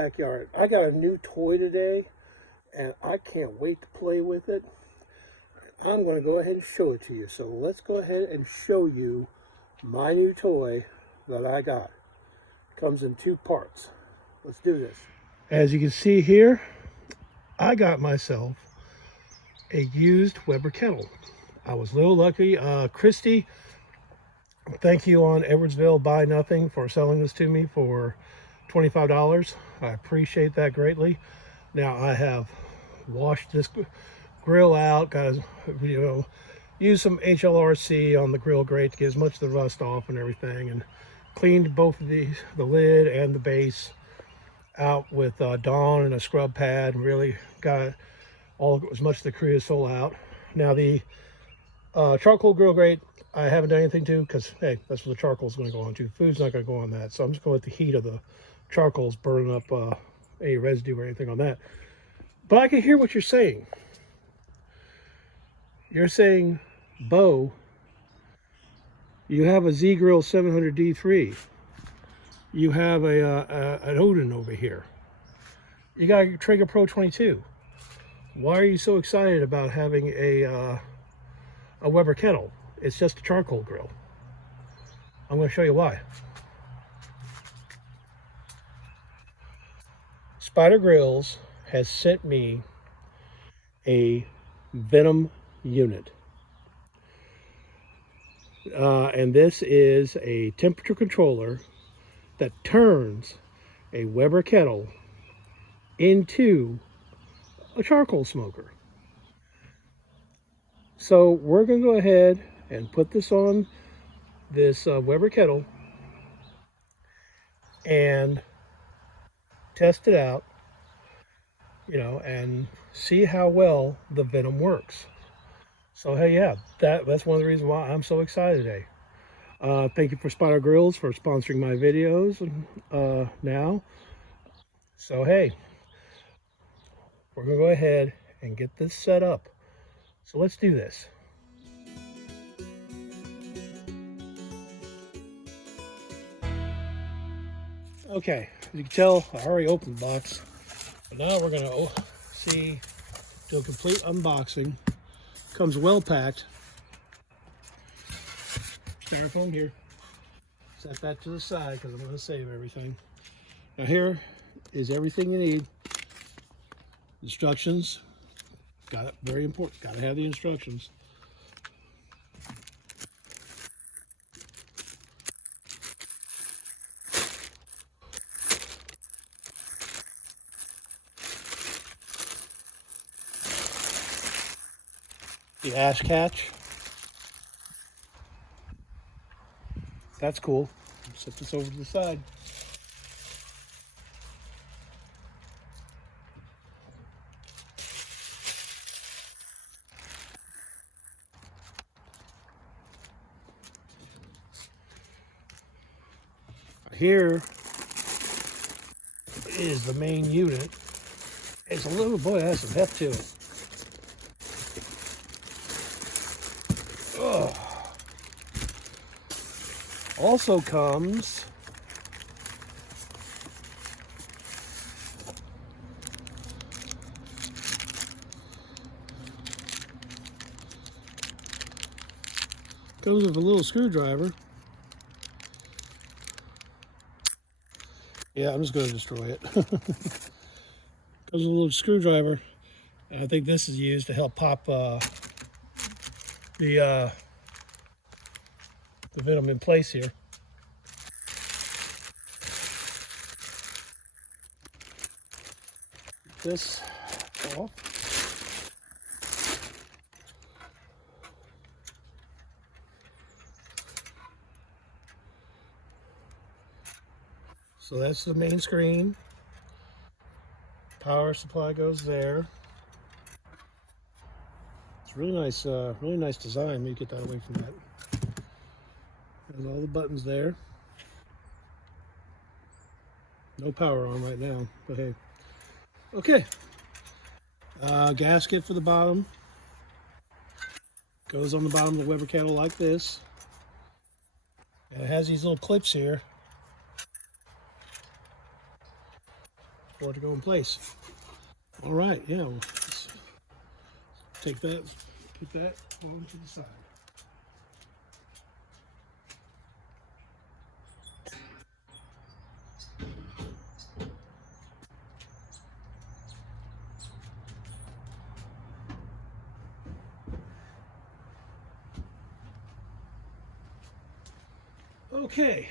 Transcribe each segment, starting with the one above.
Backyard. I got a new toy today and I can't wait to play with it. I'm going to go ahead and show it to you. So let's go ahead and show you my new toy that I got. It comes in two parts. Let's do this. As you can see here, I got myself a used Weber kettle. I was a little lucky. Christy, thank you on Edwardsville Buy Nothing for selling this to me for $25. I appreciate that greatly. Now I have washed this grill out, got used some HLRC on the grill grate to get as much of the rust off and everything, and cleaned both of the lid and the base out with Dawn and a scrub pad, and really got as much of the creosote out. Now the charcoal grill grate, I haven't done anything to, because hey, that's what the charcoal is going to go on to. Food's not going to go on that, so I'm just going to let the heat of the charcoal's burning up any residue or anything on that. But I can hear what you're saying. You're saying, Bo, you have a Z-Grill 700D3. You have an Odin over here. You got a Traeger Pro 22. Why are you so excited about having a Weber kettle? It's just a charcoal grill. I'm going to show you why. Spider Grills has sent me a Venom unit. And this is a temperature controller that turns a Weber kettle into a charcoal smoker. So we're going to go ahead and put this on this Weber kettle and test it out, and see how well the Venom works. So hey, yeah, that's one of the reasons why I'm so excited today. Thank you for Spider Grills for sponsoring my videos now. So hey, we're gonna go ahead and get this set up. So let's do this. Okay, as you can tell, I already opened the box. But now we're gonna do a complete unboxing. Comes well packed. Styrofoam here. Set that to the side because I'm going to save everything. Now here is everything you need. Instructions. Got it. Very important. Got to have the instructions. The ash catch. That's cool. Set this over to the side. Here is the main unit. It's a little, boy, it has some heft to it. Oh. Also comes with a little screwdriver. Yeah, I'm just going to destroy it. Comes with a little screwdriver, and I think this is used to help pop the Venom in place here. This off. So that's the main screen. Power supply goes there. It's really nice design. Let me get that away from that. There's all the buttons there. No power on right now, but hey. Okay. Gasket for the bottom. Goes on the bottom of the Weber kettle like this. And it has these little clips here. for it to go in place. All right, yeah, let's take that, put that on to the side. Okay.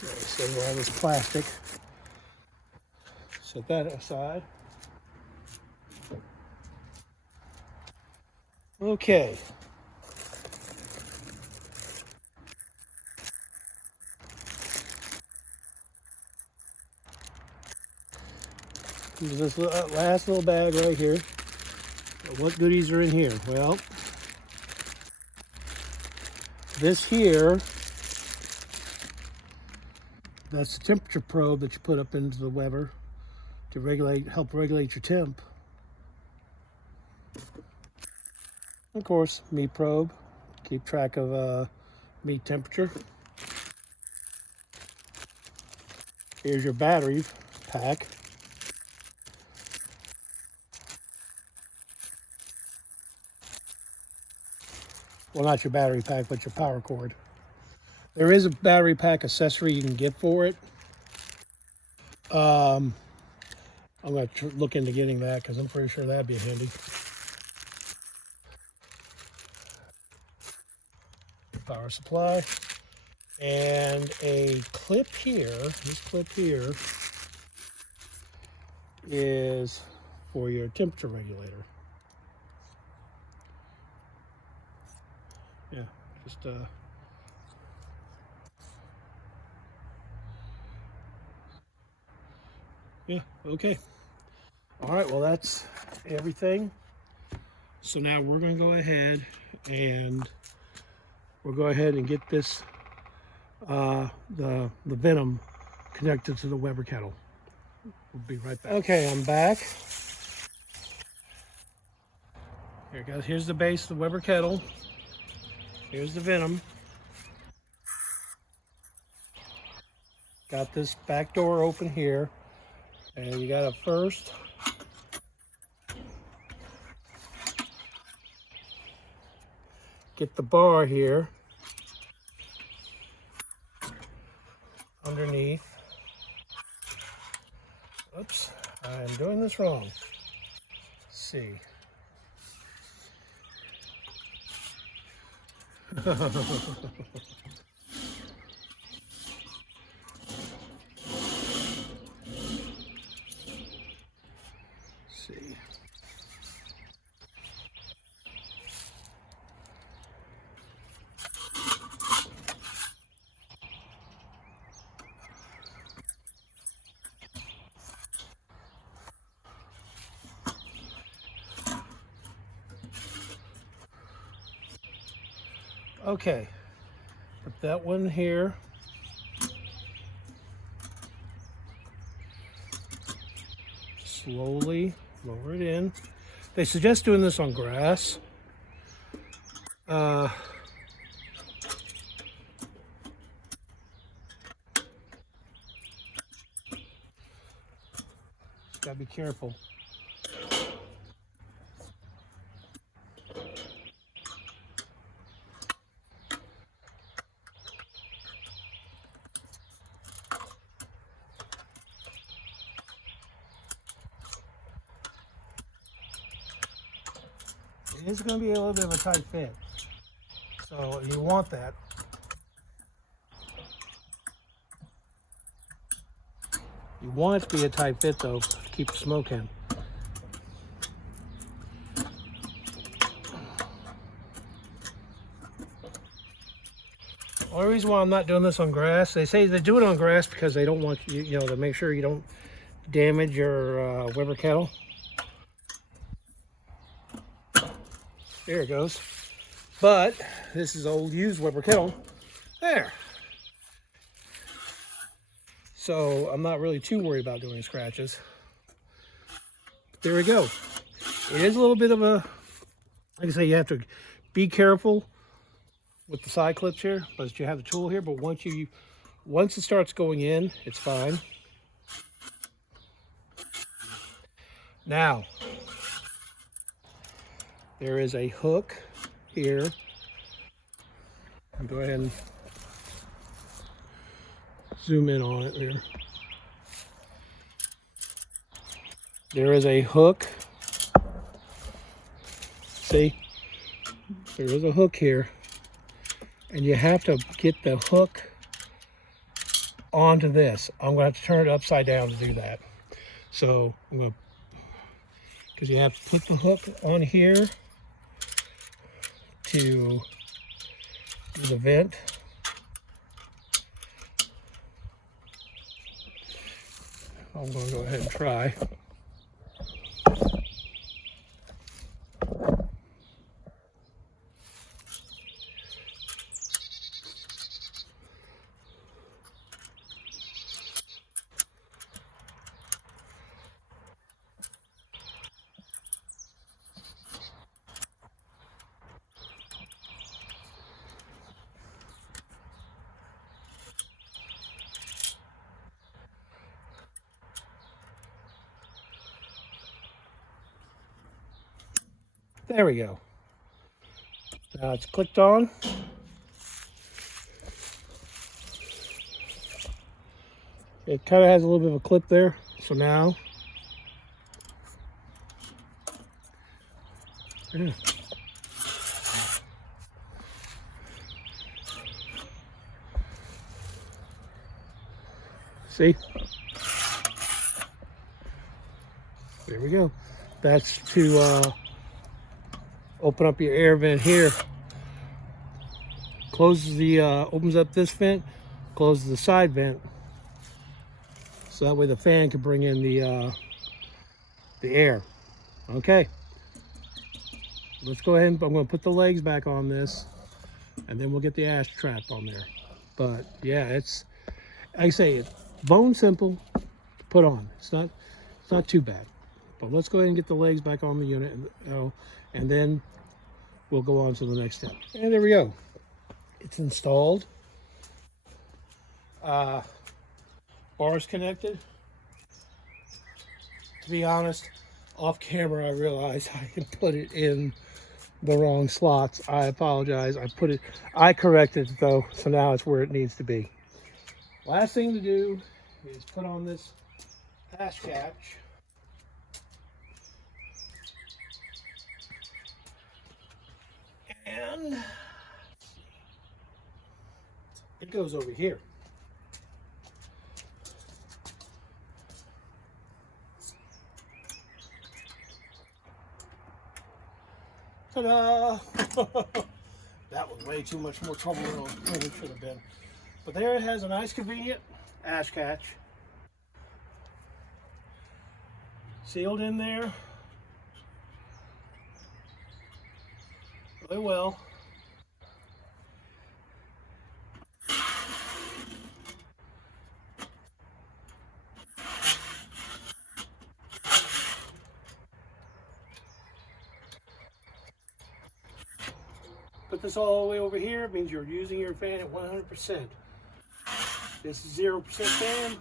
So all this plastic, set that aside. Okay. This last little bag right here. What goodies are in here? Well, this here, that's the temperature probe that you put up into the Weber to help regulate your temp. Of course, meat probe, keep track of meat temperature. Here's your battery pack. Well, not your battery pack, but your power cord. There is a battery pack accessory you can get for it. I'm going to look into getting that because I'm pretty sure that'd be handy. Power supply. And a clip here, this clip here is for your temperature regulator. Yeah, just yeah, okay. All right, well, that's everything. So now we're going to go ahead and get this the Venom connected to the Weber kettle. We'll be right back. Okay, I'm back. Here it goes. Here's the base of the Weber kettle. Here's the Venom. Got this back door open here, and you gotta first get the bar here underneath. Oops, I'm doing this wrong. Let's see. See. Okay, put that one here. Slowly lower it in. They suggest doing this on grass. Gotta be careful. It is going to be a little bit of a tight fit, so you want that. You want it to be a tight fit though, to keep the smoke in. The only reason why I'm not doing this on grass, they say they do it on grass because they don't want you know, to make sure you don't damage your Weber kettle. There it goes. But this is old used Weber kettle. There. So I'm not really too worried about doing scratches. There we go. It is a little bit of a, like I say, you have to be careful with the side clips here, but you have the tool here. But once it starts going in, it's fine. Now, there is a hook here. I'll go ahead and zoom in on it here. There is a hook. See, there is a hook here, and you have to get the hook onto this. I'm going to have to turn it upside down to do that. So I'm going to, because you have to put the hook on here to do the vent. I'm going to go ahead and try. There we go. Now it's clicked on. It kind of has a little bit of a clip there. So now, yeah. See? There we go. That's to open up your air vent here. Closes the, opens up this vent, closes the side vent. So that way the fan can bring in the air. Okay. Let's go ahead and I'm going to put the legs back on this, and then we'll get the ash trap on there. But yeah, it's, like I say, it's bone simple to put on. It's not too bad. But let's go ahead and get the legs back on the unit, and then we'll go on to the next step. And there we go. It's installed. Bars connected. To be honest, off camera I realized I had put it in the wrong slots. I apologize. I corrected it though, so now it's where it needs to be. Last thing to do is put on this ash catch. And it goes over here. Ta-da! That was way too much more trouble than it should have been. But there it has a nice convenient ash catch. Sealed in there really well. Put this all the way over here. It means you're using your fan at 100%. This is 0% fan.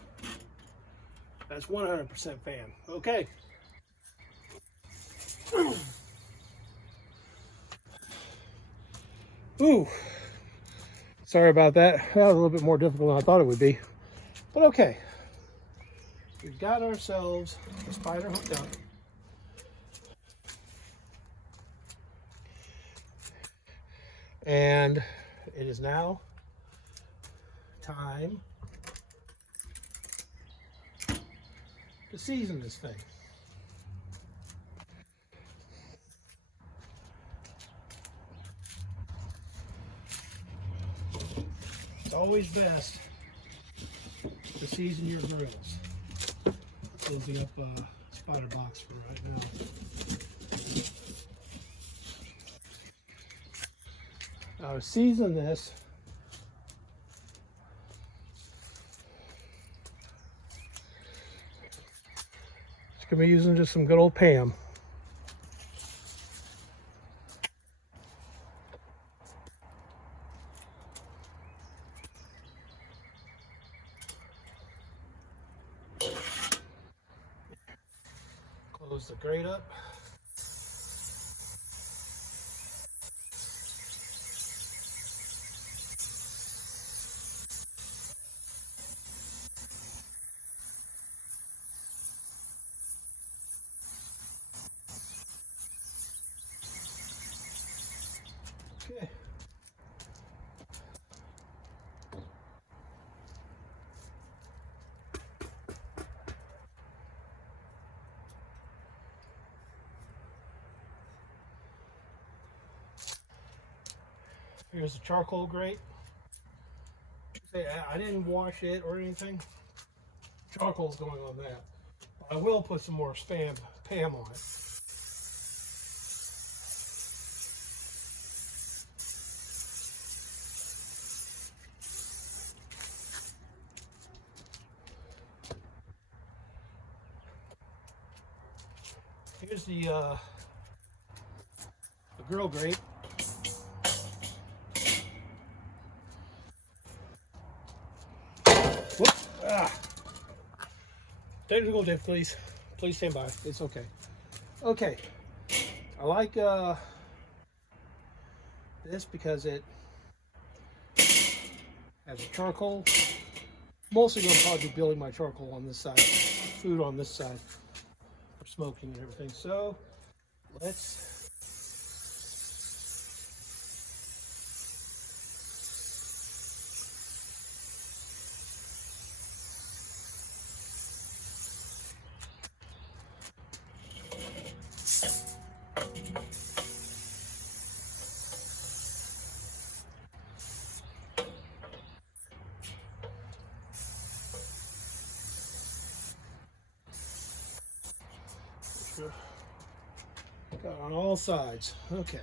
That's 100% fan. Okay. Ooh. Sorry about that. That was a little bit more difficult than I thought it would be. But okay. We've got ourselves the spider hooked up. And it is now time to season this thing. It's always best to season your grills. Closing up spider box for right now. Now to season this, it's going to be using just some good old Pam. Close the grate up. Okay. Here's the charcoal grate. I didn't wash it or anything. Charcoal's going on that. I will put some more Pam on it. Here's the grill grate. Whoops. Technical difficulties. Please stand by. It's okay. Okay. I like this because it has a charcoal. Mostly going to probably be building my charcoal on this side, food on this side for smoking and everything. So let's got on all sides. Okay.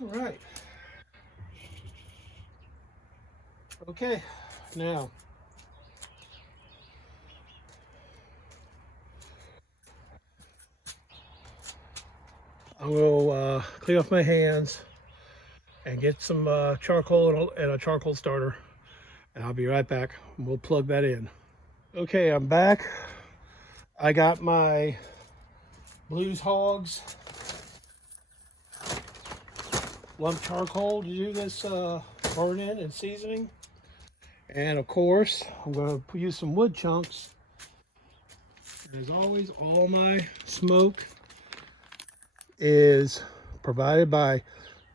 All right. Okay. Now, I will clean off my hands and get some charcoal and a charcoal starter, and I'll be right back. We'll plug that in. Okay, I'm back. I got my Blues Hogs lump charcoal to do this burn in and seasoning, and of course I'm going to use some wood chunks. As always, all my smoke is provided by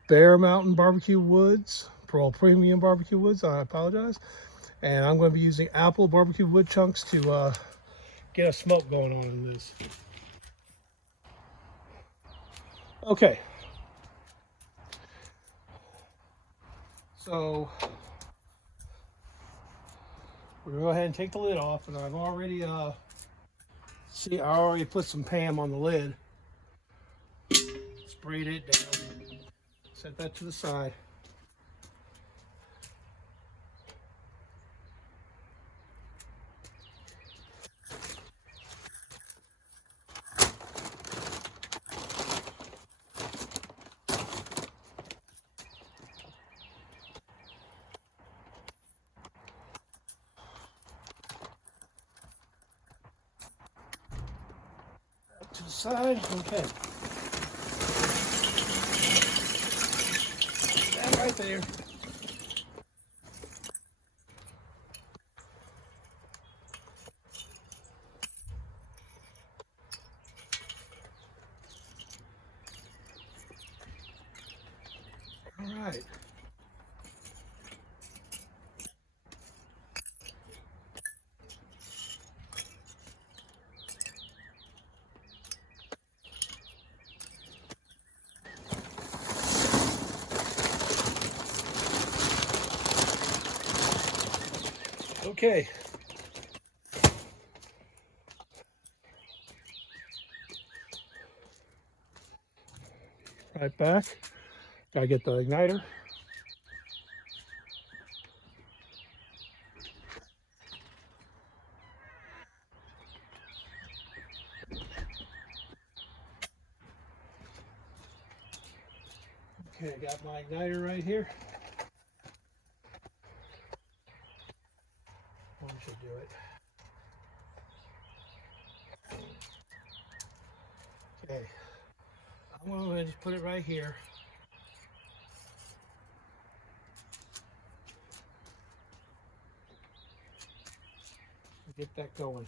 Bear Mountain Barbecue Woods, Pearl Premium Barbecue Woods. I apologize. And I'm going to be using apple barbecue wood chunks to get a smoke going on in this. Okay. So we're going to go ahead and take the lid off, and I've already I already put some Pam on the lid. Sprayed it down. Set that to the side. To the side. Okay. Stand right there. All right. Okay. Right back. Gotta get the igniter. Okay, I got my igniter right here. Okay, I'm going to just put it right here. Get that going.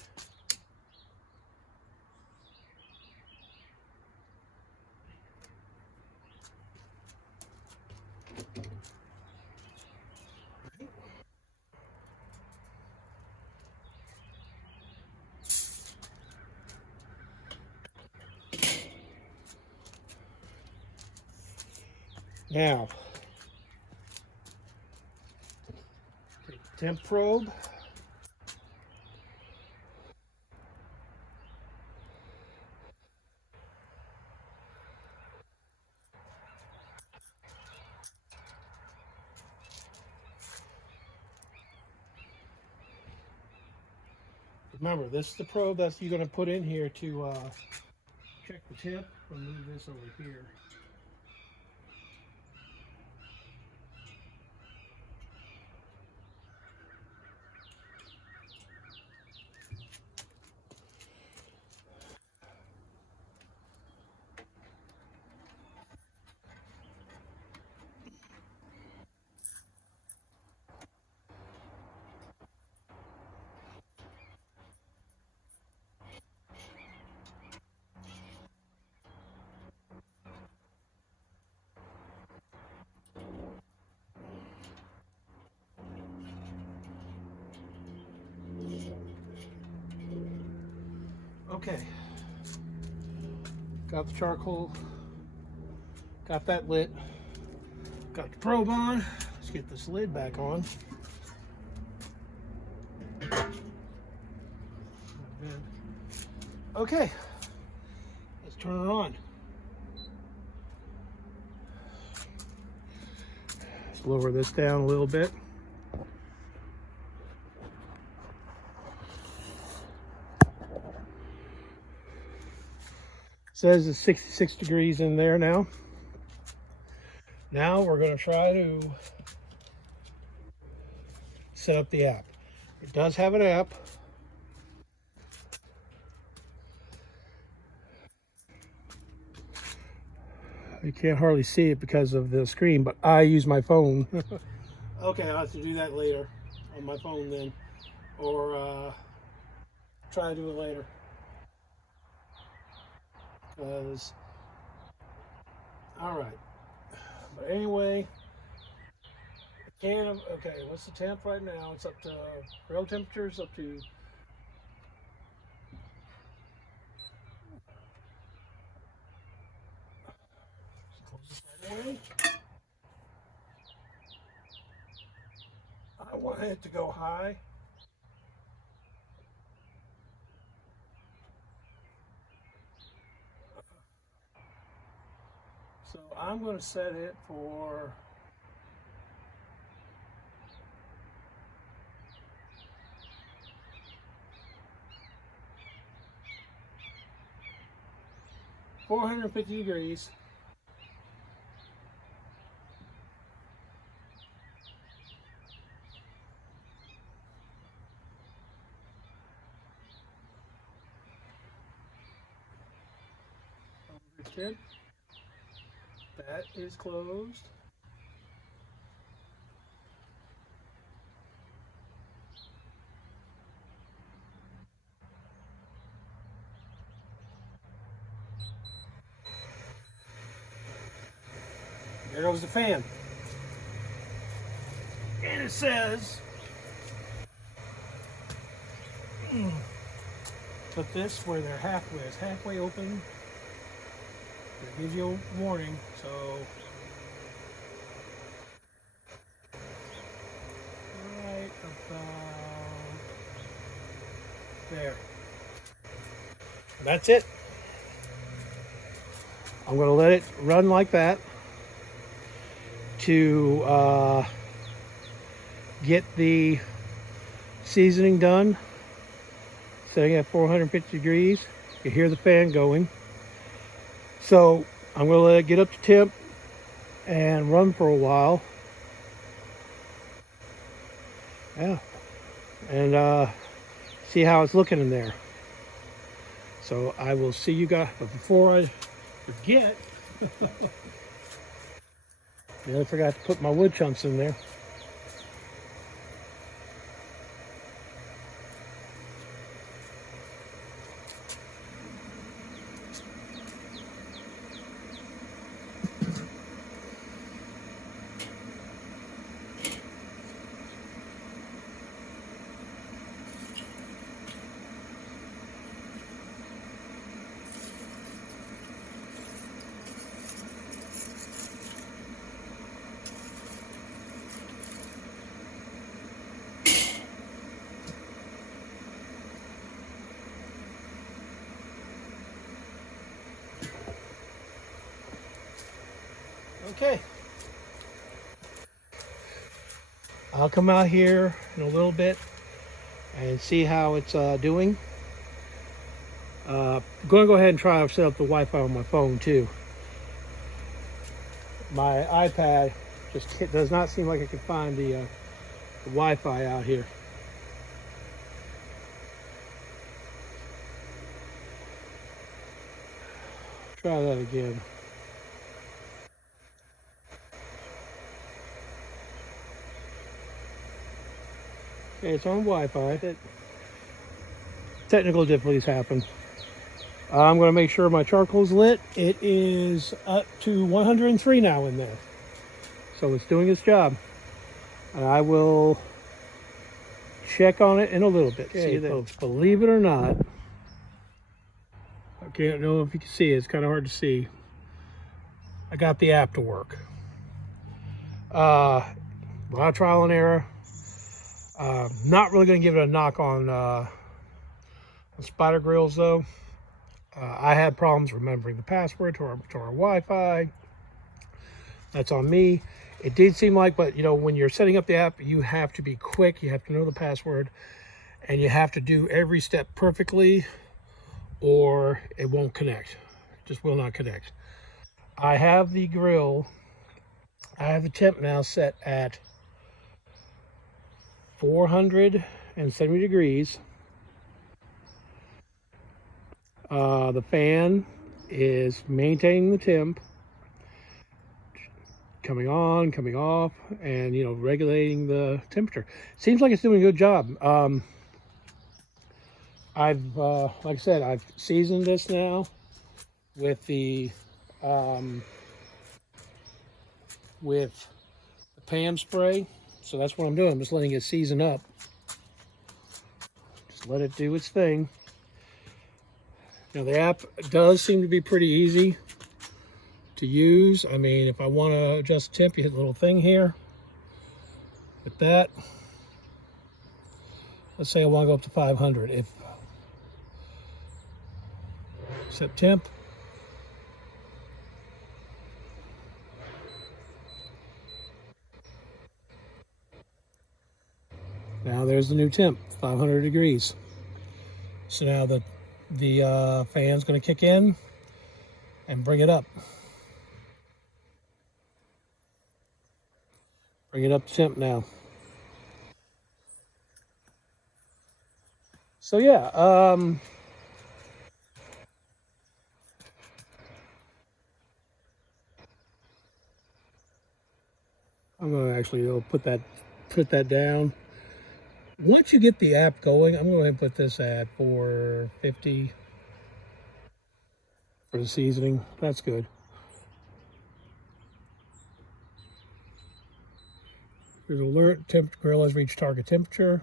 Now, take the temp probe. Remember, this is the probe that you're going to put in here to check the temp. We'll move this over here. Okay, got the charcoal, got that lit, got the probe on. Let's get this lid back on. Okay, let's turn it on. Let's lower this down a little bit. Says it's 66 degrees in there now. Now we're going to try to set up the app. It does have an app. You can't hardly see it because of the screen, but I use my phone. Okay, I'll have to do that later on my phone then, or try to do it later. All right. But anyway, okay, what's the temp right now? It's up to, grill temperature's up to I want it to go high. So I'm going to set it for 450 degrees. Tip. That is closed. There goes the fan. And it says, put this where they're halfway. It's halfway open. It gives you a warning, so right about there. That's it. I'm going to let it run like that to get the seasoning done. Setting at 450 degrees. You hear the fan going. So I'm going to let it get up to temp and run for a while. Yeah. And see how it's looking in there. So I will see you guys, but before I forget, I forgot to put my wood chunks in there. Okay. I'll come out here in a little bit and see how it's doing. I'm going to go ahead and try to set up the Wi-Fi on my phone too. My iPad just does not seem like it can find the Wi-Fi out here. Try that again. Okay, it's on Wi-Fi. Technical difficulties happen. I'm going to make sure my charcoal's lit. It is up to 103 now in there. So it's doing its job. And I will check on it in a little bit. Okay, folks, believe it or not, I can't know if you can see it. It's kind of hard to see. I got the app to work. A lot of trial and error. Not really going to give it a knock on spider grills though. I had problems remembering the password to our Wi-Fi. That's on me. It did seem like, but you know, when you're setting up the app, you have to be quick. You have to know the password, and you have to do every step perfectly, or it won't connect. It just will not connect. I have the grill. I have the temp now set at 470 degrees. The fan is maintaining the temp, coming on, coming off, and you know, regulating the temperature. Seems like it's doing a good job. I've like I said, I've seasoned this now with the Pam spray. So that's what I'm doing. I'm just letting it season up. Just let it do its thing. Now the app does seem to be pretty easy to use. I mean, if I want to adjust temp, you hit the little thing here. Hit that. Let's say I want to go up to 500. If set temp. Now there's the new temp, 500 degrees. So now the fan's going to kick in and bring it up. Bring it up to temp now. So yeah, I'm going to actually put that down. Once you get the app going, I'm going to put this at 450 for the seasoning. That's good. There's an alert, grill has reached target temperature.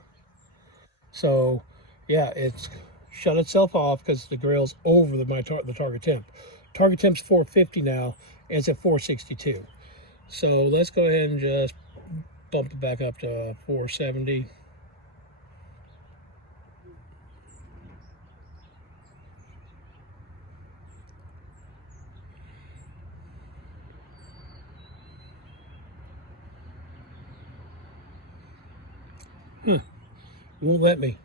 So yeah, it's shut itself off because the grill's over the target temp. Target temp's 450 now, and it's at 462. So let's go ahead and just bump it back up to 470. It won't let me.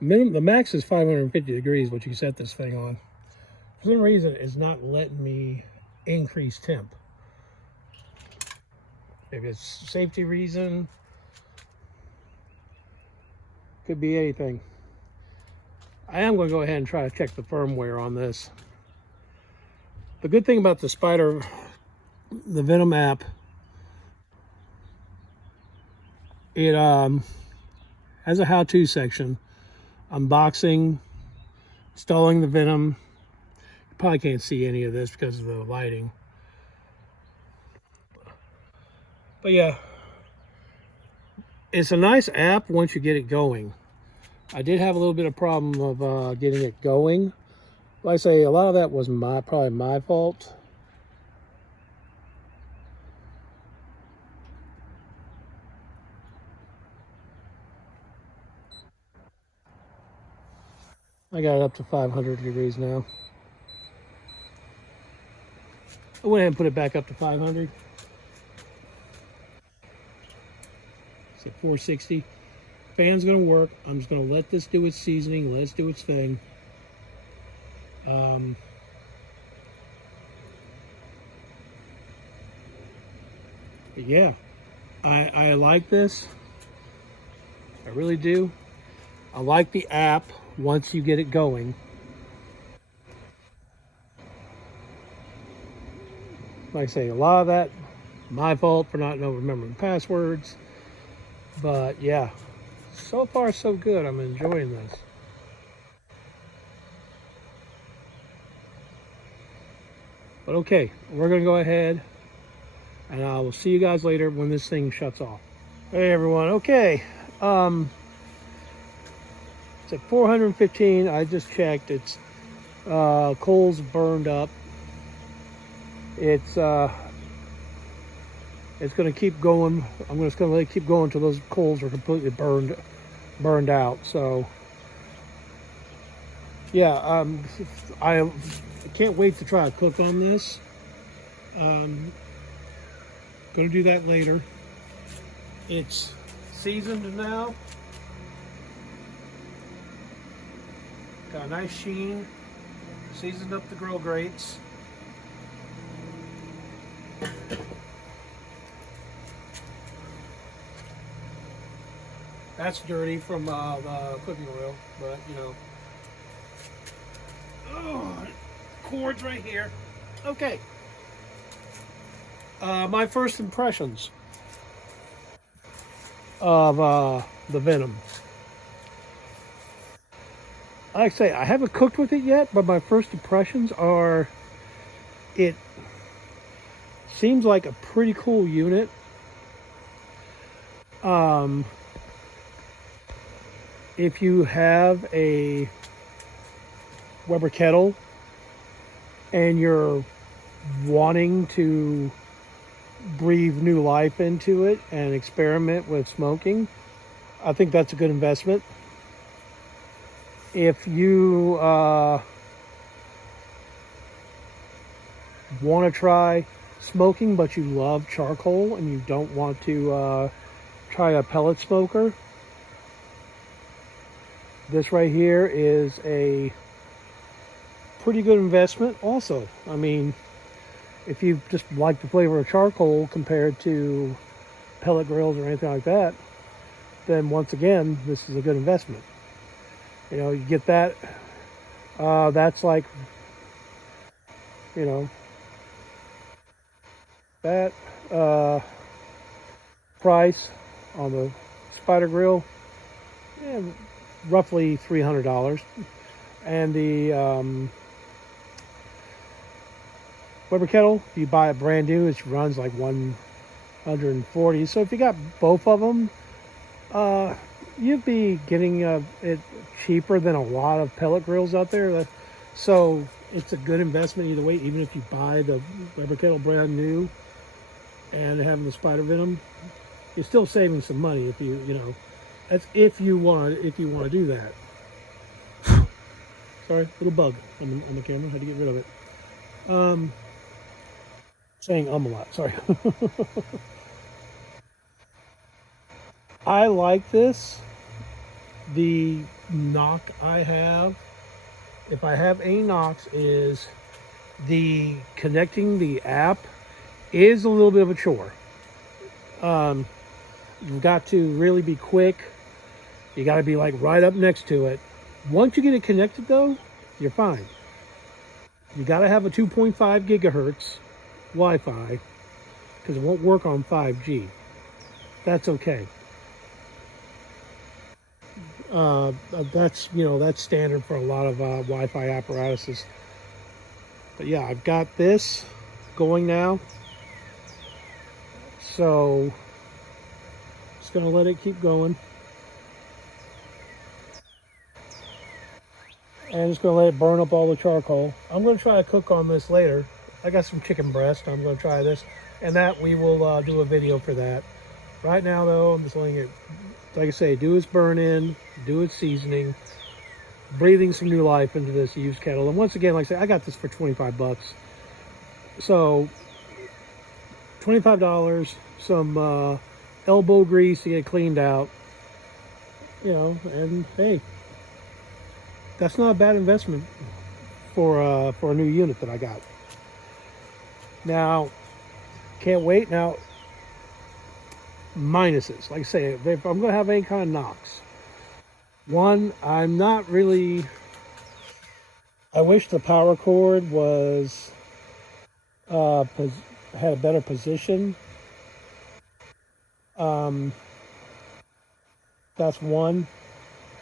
The max is 550 degrees, what you can set this thing on For some reason, it's not letting me increase temp. Maybe it's a safety reason. Could be anything. I am going to go ahead and try to check the firmware on this. The good thing about the Venom app, it has a how-to section, unboxing, installing the Venom. You probably can't see any of this because of the lighting. But yeah, it's a nice app once you get it going. I did have a little bit of problem of getting it going. Like I say, a lot of that was probably my fault. I got it up to 500 degrees now. I went ahead and put it back up to 500. It's at 460. Fan's gonna work. I'm just gonna let this do its seasoning, let it do its thing. But yeah, I like this. I really do. I like the app once you get it going. Like I say, a lot of that, my fault for not remembering passwords. But yeah, so far so good. I'm enjoying this. But okay, we're gonna go ahead and I will see you guys later when this thing shuts off. Hey everyone, okay. It's at 415. I just checked. It's coals burned up. It's going to keep going. I'm just going to let it keep going until those coals are completely burned out. So yeah, I can't wait to try to cook on this. Going to do that later. It's seasoned now. Got a nice sheen. Seasoned up the grill grates. That's dirty from the cooking oil, but you know. Oh, cords right here. Okay. My first impressions of the Venom. Like I say, I haven't cooked with it yet, but my first impressions are it seems like a pretty cool unit. If you have a Weber Kettle and you're wanting to breathe new life into it and experiment with smoking, I think that's a good investment. If you want to try smoking but you love charcoal and you don't want to try a pellet smoker, this right here is a pretty good investment also. I mean, if you just like the flavor of charcoal compared to pellet grills or anything like that, then once again, this is a good investment. You know, you get that, that's like, you know, that price on the Spider Grill, roughly $300. And the Weber Kettle, if you buy it brand new, it runs like $140. So if you got both of them, you'd be getting it cheaper than a lot of pellet grills out there. So it's a good investment either way. Even if you buy the Weber Kettle brand new and having the Spider Venom, you're still saving some money if you know. That's if you want to do that. Sorry, little bug on the camera. Had to get rid of it. Saying a lot. Sorry. I like this. The knock I have if I have any knocks, is the connecting the app is a little bit of a chore. You've got to really be quick. You got to be like right up next to it. Once you get it connected though, you're fine. You got to have a 2.5 gigahertz Wi-Fi because it won't work on 5G. That's okay. That's standard for a lot of Wi-Fi apparatuses. But yeah, I've got this going now. So just gonna let it keep going. And just gonna let it burn up all the charcoal. I'm gonna try to cook on this later. I got some chicken breast. I'm gonna try this, and that we will do a video for that. Right now though, I'm just letting it, like I say, do its burn in, do its seasoning, breathing some new life into this used kettle. And once again, like I say, I got this for 25 bucks. So $25, some elbow grease to get cleaned out, and hey, that's not a bad investment for a new unit that I got. Now, can't wait. Now, minuses, like I say, if I'm gonna have any kind of knocks, one, I'm not really, I wish the power cord was had a better position. That's one.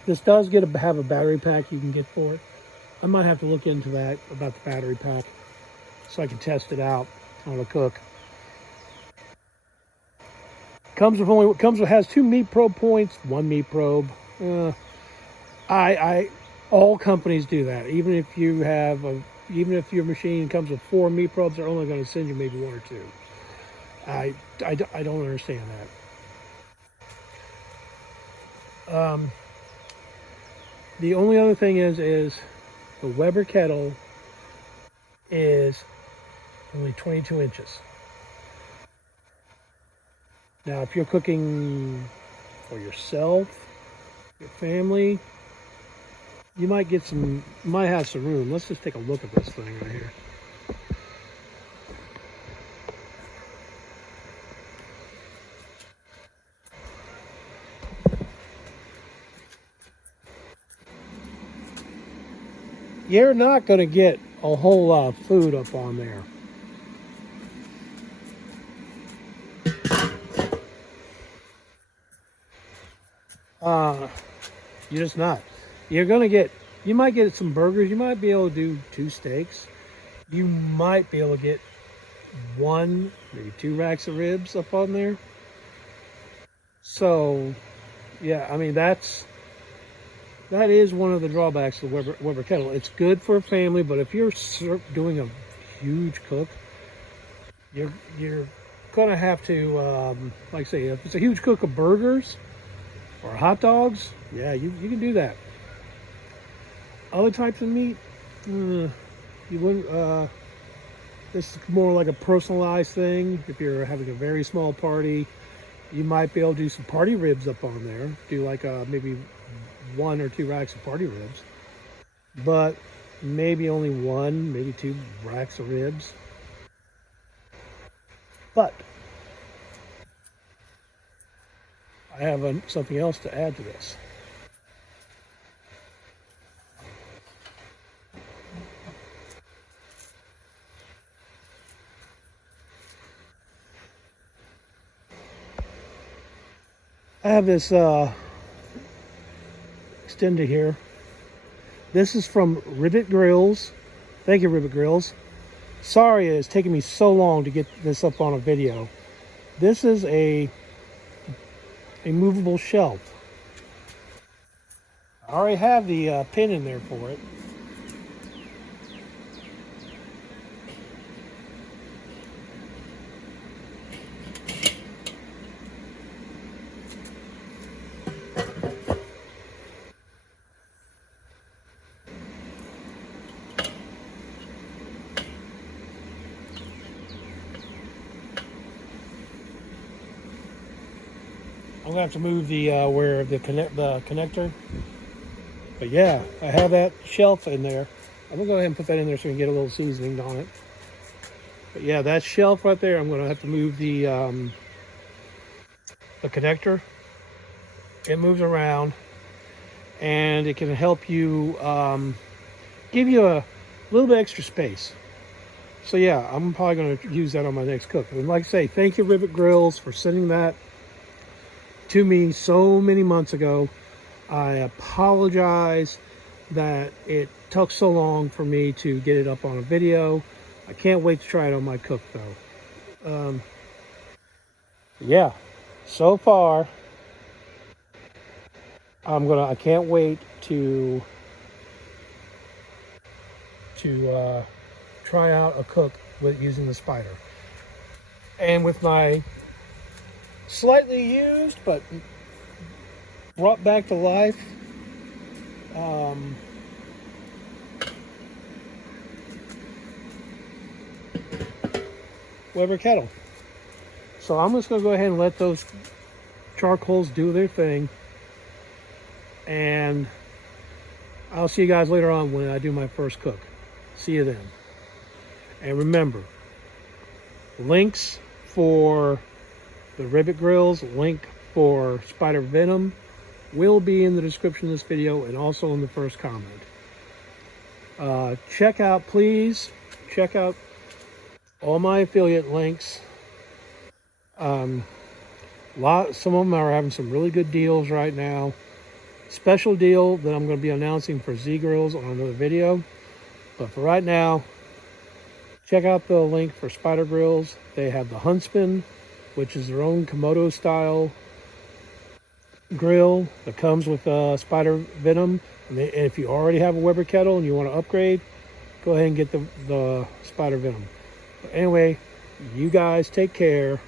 This does have a battery pack you can get for it. I might have to look into that, about the battery pack, so I can test it out on a cook. Has 2 meat probe points, 1 meat probe. All companies do that. Even if your machine comes with 4 meat probes, they're only going to send you maybe 1 or 2. I don't understand that. The only other thing is the Weber kettle is only 22 inches. Now, if you're cooking for yourself, your family, you might have some room. Let's just take a look at this thing right here. You're not going to get a whole lot of food up on there. You're just not. You might get some burgers. You might be able to do 2 steaks. You might be able to get 1, maybe 2 racks of ribs up on there. So, yeah, I mean, that is one of the drawbacks of the Weber kettle. It's good for a family, but if you're doing a huge cook, you're gonna have to, like I say, if it's a huge cook of burgers or hot dogs, yeah, you can do that. Other types of meat, you wouldn't. This is more like a personalized thing. If you're having a very small party, you might be able to do some party ribs up on there. Do like maybe 1 or 2 racks of party ribs, but maybe only 1, maybe 2 racks of ribs. But I have something else to add to this. I have this extender here. This is from Ribbit Grills. Thank you, Ribbit Grills. Sorry it's taken me so long to get this up on a video. This is a movable shelf. I already have the pin in there for it. I'm gonna have to move the the connector. But yeah, I have that shelf in there. I'm gonna go ahead and put that in there so we can get a little seasoning on it. But yeah, that shelf right there, I'm gonna have to move the connector. It moves around, and it can help you give you a little bit extra space. So yeah, I'm probably going to use that on my next cook. And like I say, thank you Ribbit Grills for sending that to me so many months ago. I apologize that it took so long for me to get it up on a video. I can't wait to try it on my cook though. Yeah, so far I can't wait to try out a cook with using the spider. And with my slightly used but brought back to life Weber kettle. So I'm just going to go ahead and let those charcoals do their thing, and I'll see you guys later on when I do my first cook. See you then. And remember, links for the Ribbit Grills, link for Spider Venom will be in the description of this video and also in the first comment. Please check out all my affiliate links. Some of them are having some really good deals right now. Special deal that I'm going to be announcing for Z Grills on another video. But for right now, check out the link for Spider Grills. They have the Huntsman, which is their own Komodo style grill that comes with Spider Venom. And if you already have a Weber kettle and you want to upgrade, go ahead and get the Spider Venom. But anyway, you guys take care,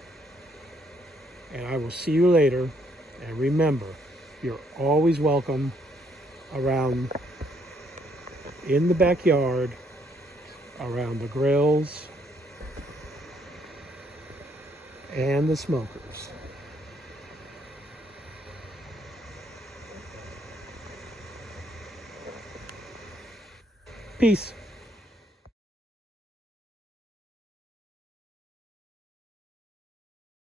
and I will see you later. And remember, you're always welcome around in the backyard, around the grills and the smokers. Peace.